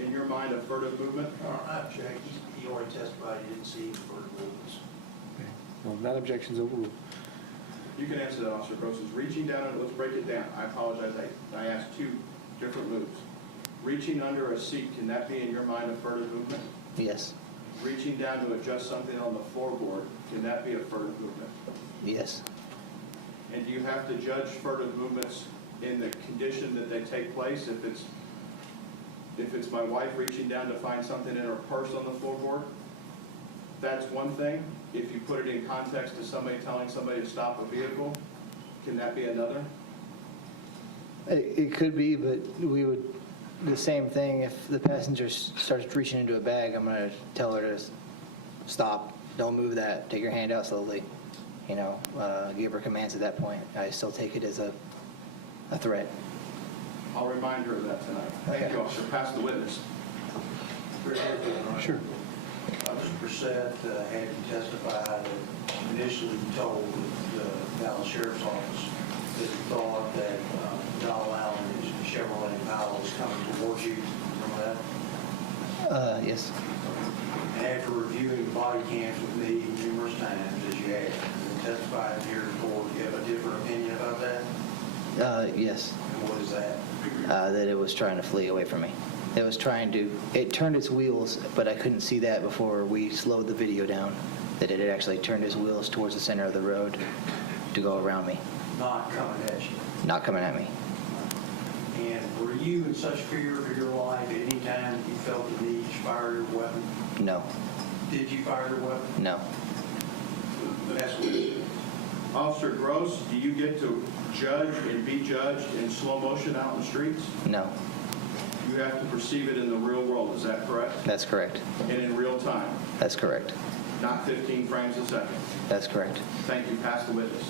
in your mind, a furtive movement? I object. He already testified he didn't see further movements. Okay. Well, that objection's overruled. You can answer that, Officer Gross. Is reaching down, and let's break it down. I apologize, I asked 2 different moves. Reaching under a seat, can that be in your mind a furtive movement? Yes. Reaching down to adjust something on the floorboard, can that be a furtive movement? Yes. And do you have to judge furtive movements in the condition that they take place? If it's my wife reaching down to find something in her purse on the floorboard, that's one thing. If you put it in context to somebody telling somebody to stop a vehicle, can that be another? It could be, but we would, the same thing, if the passenger starts reaching into a bag, I'm going to tell her to stop, don't move that, take your hand out slowly, give her commands at that point. I still take it as a threat. I'll remind her of that tonight. Thank you, Officer. Pass the witness. Sure. Mr. Brissett had you testify that initially you told the Dallas Sheriff's Office that you thought that Don Allen and his Chevrolet Impala was coming towards you. Remember that? Yes. And after reviewing body cams with me numerous times, as you have, and testified here before, you have a different opinion about that? Yes. And what is that? That it was trying to flee away from me. It turned its wheels, but I couldn't see that before we slowed the video down, that it had actually turned its wheels towards the center of the road to go around me. Not coming at you. Not coming at me. And were you in such fear of your life at any time that you felt the need to fire your weapon? No. Did you fire your weapon? No. That's what it is. Officer Gross, do you get to judge and be judged in slow motion out in the streets? No. You have to perceive it in the real world, is that correct? That's correct. And in real time, That's correct. not 15 frames a second. That's correct. Thank you. Pass the witness.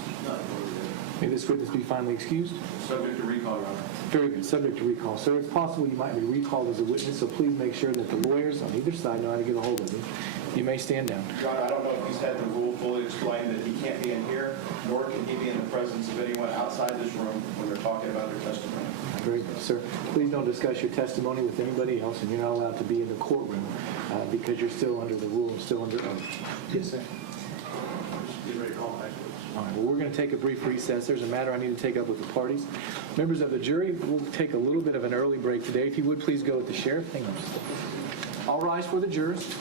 May this witness be finally excused? Subject to recall, Your Honor. Very good. Subject to recall. Sir, it's possible you might be recalled as a witness, so please make sure that the lawyers on either side know how to get a hold of you. You may stand down. Your Honor, I don't know if he's had the rule fully explained that he can't be in here, nor can he be in the presence of anyone outside this room when they're talking about their testimony. Very good, sir. Please don't discuss your testimony with anybody else, and you're not allowed to be in the courtroom because you're still under the rule and still under oath. Yes, sir. Get ready to call back. All right, well, we're going to take a brief recess. There's a matter I need to take up with the parties. Members of the jury, we'll take a little bit of an early break today. If you would, please go with the sheriff. Hang on. All rise for the jurors.